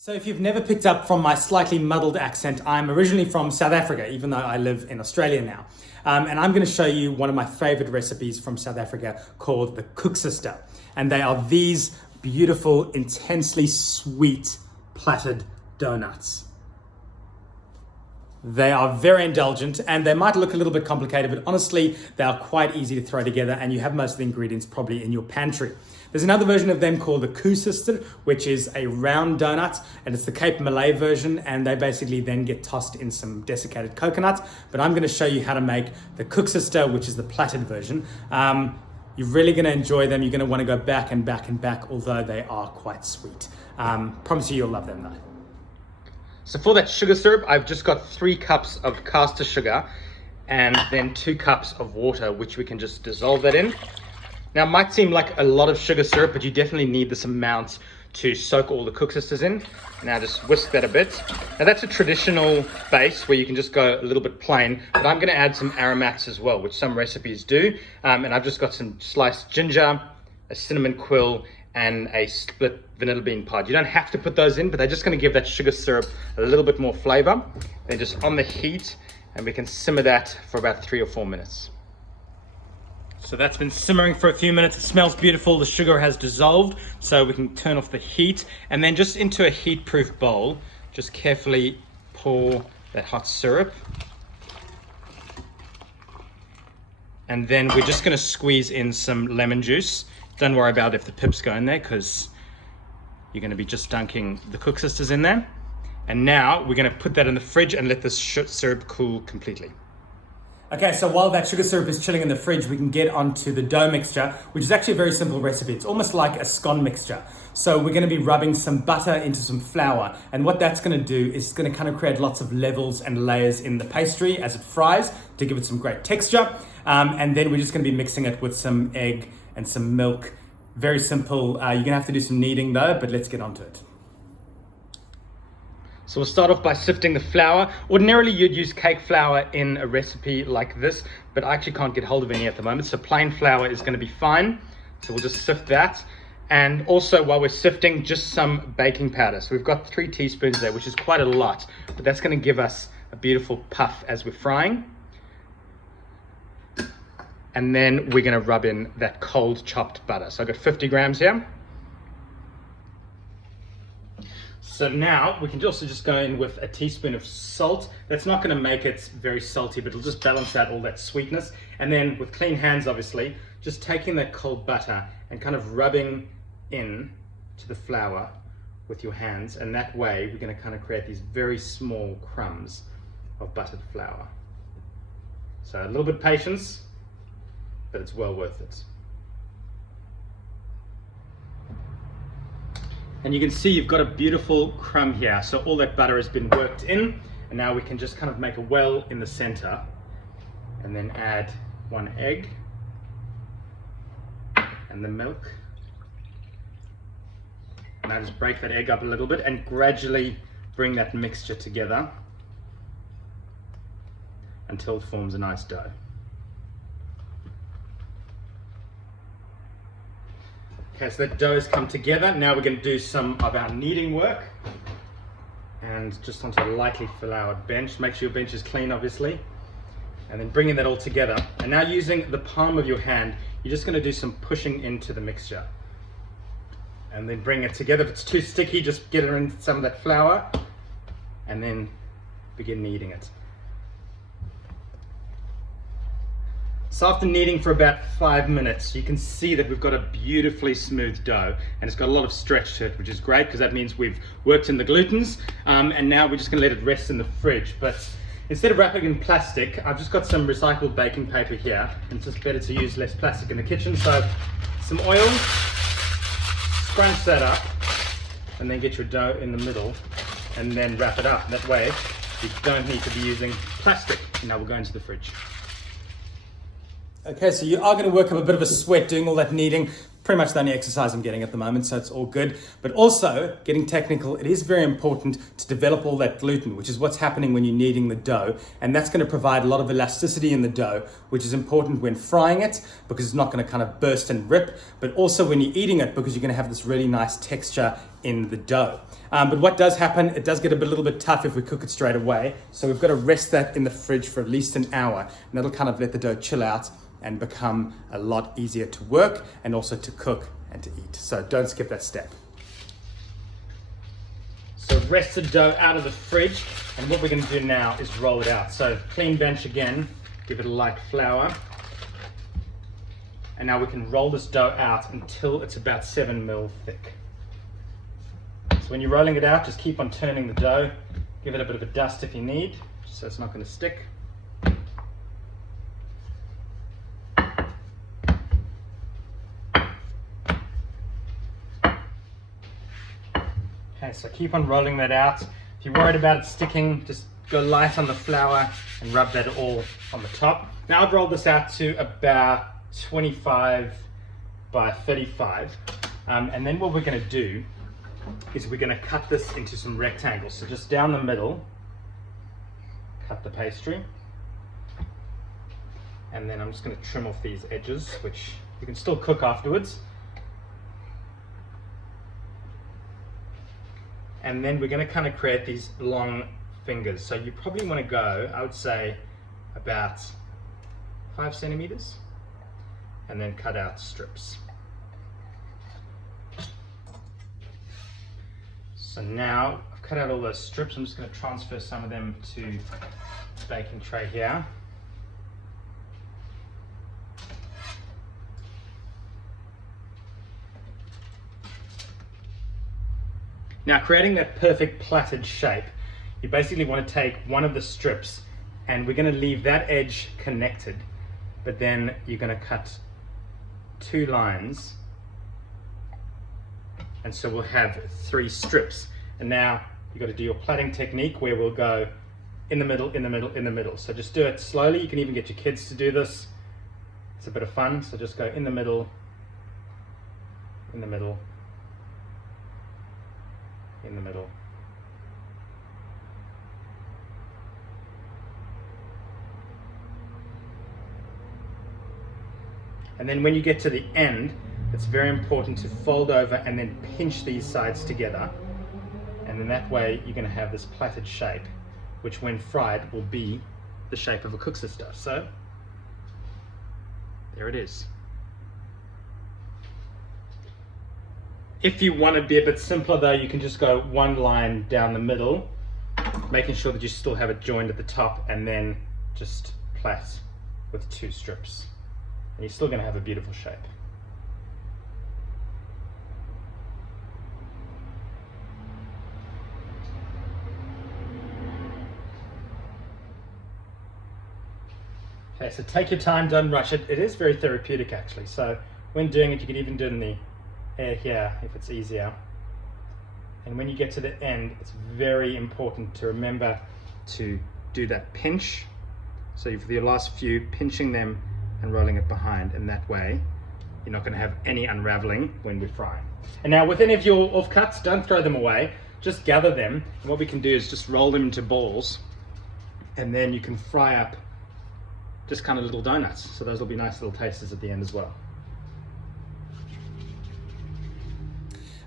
So if you've never picked up from my slightly muddled accent, I'm originally from South Africa, even though I live in Australia now. And I'm going to show you one of my favorite recipes from South Africa called the Koeksister. And they are these beautiful, intensely sweet plaited donuts. They are very indulgent and they might look a little bit complicated, but honestly, they are quite easy to throw together and you have most of the ingredients probably in your pantry. There's another version of them called the Koeksister, which is a round donut, and it's the Cape Malay version, and they basically then get tossed in some desiccated coconut. But I'm going to show you how to make the Koeksister, which is the plaited version. You're really going to enjoy them. You're going to want to go back and back and back, although they are quite sweet. Promise you you'll love them though. So for that sugar syrup, I've just got 3 cups of caster sugar and then 2 cups of water, which we can just dissolve that in. Now, it might seem like a lot of sugar syrup, but you definitely need this amount to soak all the Koeksisters in. Now just whisk that a bit. Now that's a traditional base where you can just go a little bit plain, but I'm going to add some aromats as well, which some recipes do. And I've just got some sliced ginger, a cinnamon quill, and a split vanilla bean pod. You don't have to put those in, but they're just going to give that sugar syrup a little bit more flavor. Then just on the heat, and we can simmer that for about 3 or 4 minutes. So that's been simmering for a few minutes. It smells beautiful. The sugar has dissolved, so we can turn off the heat. And then just into a heat-proof bowl, just carefully pour that hot syrup. And then we're just going to squeeze in some lemon juice. Don't worry about if the pips go in there, because you're going to be just dunking the Koeksisters in there. And now we're going to put that in the fridge and let this syrup cool completely. Okay, so while that sugar syrup is chilling in the fridge, we can get onto the dough mixture, which is actually a very simple recipe. It's almost like a scone mixture. So we're going to be rubbing some butter into some flour. And what that's going to do is it's going to kind of create lots of levels and layers in the pastry as it fries to give it some great texture. And then we're just going to be mixing it with some egg and some milk. Very simple. You're going to have to do some kneading though, but let's get onto it. So we'll start off by sifting the flour. Ordinarily you'd use cake flour in a recipe like this, but I actually can't get hold of any at the moment, so plain flour is going to be fine. So we'll just sift that. And also while we're sifting, just some baking powder. So we've got 3 teaspoons there, which is quite a lot, but that's going to give us a beautiful puff as we're frying. And then we're going to rub in that cold chopped butter. So I've got 50 grams here. So now we can also just go in with a teaspoon of salt. That's not going to make it very salty, but it'll just balance out all that sweetness. And then with clean hands, obviously, just taking that cold butter and kind of rubbing in to the flour with your hands. And that way we're going to kind of create these very small crumbs of buttered flour. So a little bit of patience, but it's well worth it. And you can see you've got a beautiful crumb here. So all that butter has been worked in, and now we can just kind of make a well in the center and then add 1 egg and the milk. Now just break that egg up a little bit and gradually bring that mixture together until it forms a nice dough. Okay, so that dough has come together. Now we're going to do some of our kneading work. And just onto a lightly floured bench. Make sure your bench is clean, obviously. And then bringing that all together. And now using the palm of your hand, you're just going to do some pushing into the mixture. And then bring it together. If it's too sticky, just get it in some of that flour. And then begin kneading it. So after kneading for about 5 minutes, you can see that we've got a beautifully smooth dough, and it's got a lot of stretch to it, which is great because that means we've worked in the glutens. And now we're just going to let it rest in the fridge. But instead of wrapping it in plastic, I've just got some recycled baking paper here, and it's just better to use less plastic in the kitchen. So some oil, scrunch that up, and then get your dough in the middle, and then wrap it up. That way you don't need to be using plastic. Now we'll go into the fridge. Okay, so you are going to work up a bit of a sweat doing all that kneading. pretty much the only exercise I'm getting at the moment, so it's all good. But also, getting technical, it is very important to develop all that gluten, which is what's happening when you're kneading the dough. And that's going to provide a lot of elasticity in the dough, which is important when frying it because it's not going to kind of burst and rip, but also when you're eating it because you're going to have this really nice texture in the dough. But what does happen, it does get a little bit tough if we cook it straight away. So we've got to rest that in the fridge for at least an hour, and that'll kind of let the dough chill out and become a lot easier to work and also to cook and to eat. So don't skip that step. So rest the dough out of the fridge, and what we're going to do now is roll it out. So clean bench again, give it a light flour, and now we can roll this dough out until it's about 7 mil thick. So when you're rolling it out, just keep on turning the dough, give it a bit of a dust if you need, so it's not going to stick. Okay, so keep on rolling that out. If you're worried about it sticking, just go light on the flour and rub that all on the top. Now I've rolled this out to about 25 by 35. And then what we're going to do is we're going to cut this into some rectangles. So just down the middle, cut the pastry. And then I'm just going to trim off these edges, which you can still cook afterwards. And then we're going to kind of create these long fingers. So you probably want to go, I would say, about 5 centimeters, and then cut out strips. So now I've cut out all those strips. I'm just going to transfer some of them to the baking tray here. Now, creating that perfect plaited shape, you basically want to take one of the strips, and we're going to leave that edge connected, but then you're going to cut 2 lines, and so we'll have 3 strips. And now you've got to do your plaiting technique where we'll go in the middle, in the middle, in the middle. So just do it slowly. You can even get your kids to do this. It's a bit of fun. So just go in the middle, in the middle, in the middle. And then when you get to the end, it's very important to fold over and then pinch these sides together. And then that way you're going to have this plaited shape, which when fried will be the shape of a Koeksister. So there it is. If you want to be a bit simpler though, you can just go one line down the middle, making sure that you still have it joined at the top, and then just plait with 2 strips. And you're still going to have a beautiful shape. Okay, so take your time, don't rush it. It is very therapeutic actually. So when doing it, you can even do it in the air here if it's easier. And when you get to the end, it's very important to remember to do that pinch. So for your last few, pinching them and rolling it behind, and that way you're not going to have any unraveling when we're frying. And now with any of your offcuts, don't throw them away, just gather them, and what we can do is just roll them into balls, and then you can fry up just kind of little donuts. So those will be nice little tasters at the end as well.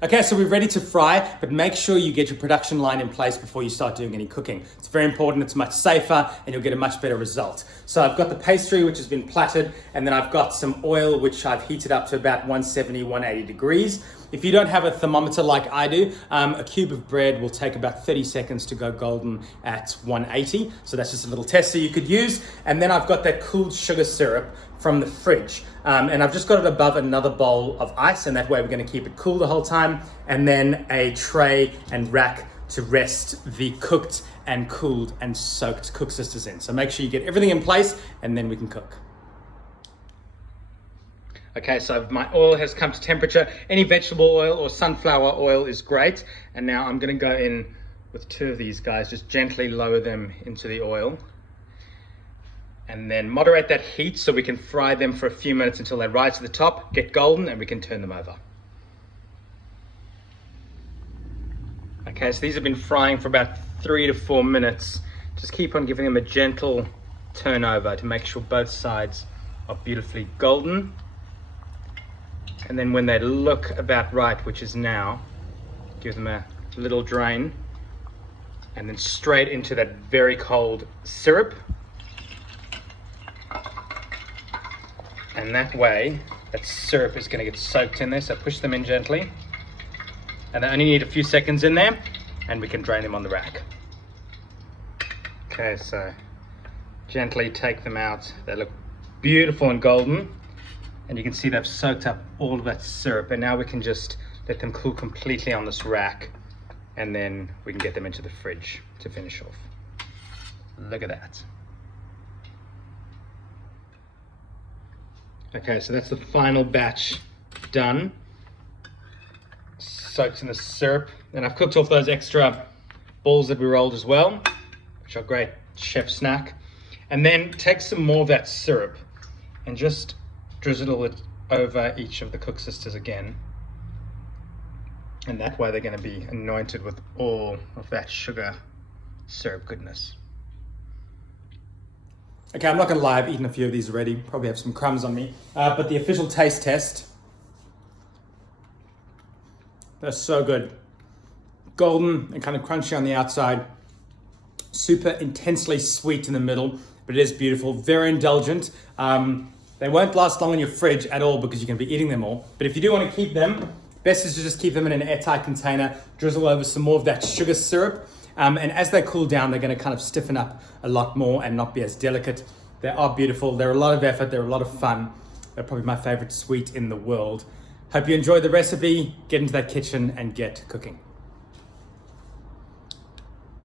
Okay, so we're ready to fry, but make sure you get your production line in place before you start doing any cooking. It's very important, it's much safer, and you'll get a much better result. So I've got the pastry, which has been plaited, and then I've got some oil, which I've heated up to about 170, 180 degrees. If you don't have a thermometer like I do, a cube of bread will take about 30 seconds to go golden at 180. So that's just a little tester you could use. And then I've got that cooled sugar syrup from the fridge. And I've just got it above another bowl of ice, and that way we're going to keep it cool the whole time. And then a tray and rack to rest the cooked and cooled and soaked Koeksisters in. So make sure you get everything in place, and then we can cook. Okay, so my oil has come to temperature. Any vegetable oil or sunflower oil is great. And now I'm going to go in with 2 of these guys, just gently lower them into the oil. and then moderate that heat so we can fry them for a few minutes until they rise to the top, get golden, and we can turn them over. Okay, so these have been frying for about 3 to 4 minutes. Just keep on giving them a gentle turn over to make sure both sides are beautifully golden. And then when they look about right, which is now, give them a little drain and then straight into that very cold syrup. And that way, that syrup is going to get soaked in there, so push them in gently. And they only need a few seconds in there, and we can drain them on the rack. Okay, so gently take them out. They look beautiful and golden, and you can see they've soaked up all of that syrup. And now we can just let them cool completely on this rack, and then we can get them into the fridge to finish off. Look at that. Okay, so that's the final batch done. Soaked in the syrup, and I've cooked off those extra balls that we rolled as well, which are great chef snack. And then take some more of that syrup and just drizzle it over each of the Koeksisters again. And that way they're going to be anointed with all of that sugar syrup goodness. Okay, I'm not going to lie, I've eaten a few of these already. Probably have some crumbs on me. But the official taste test, they're so good. Golden and kind of crunchy on the outside. Super intensely sweet in the middle, but it is beautiful. Very indulgent. They won't last long in your fridge at all because you're going to be eating them all. But if you do want to keep them, best is to just keep them in an airtight container, drizzle over some more of that sugar syrup. And as they cool down, they're going to kind of stiffen up a lot more and not be as delicate. They are beautiful. They're a lot of effort. They're a lot of fun. They're probably my favorite sweet in the world. Hope you enjoyed the recipe. Get into that kitchen and get cooking.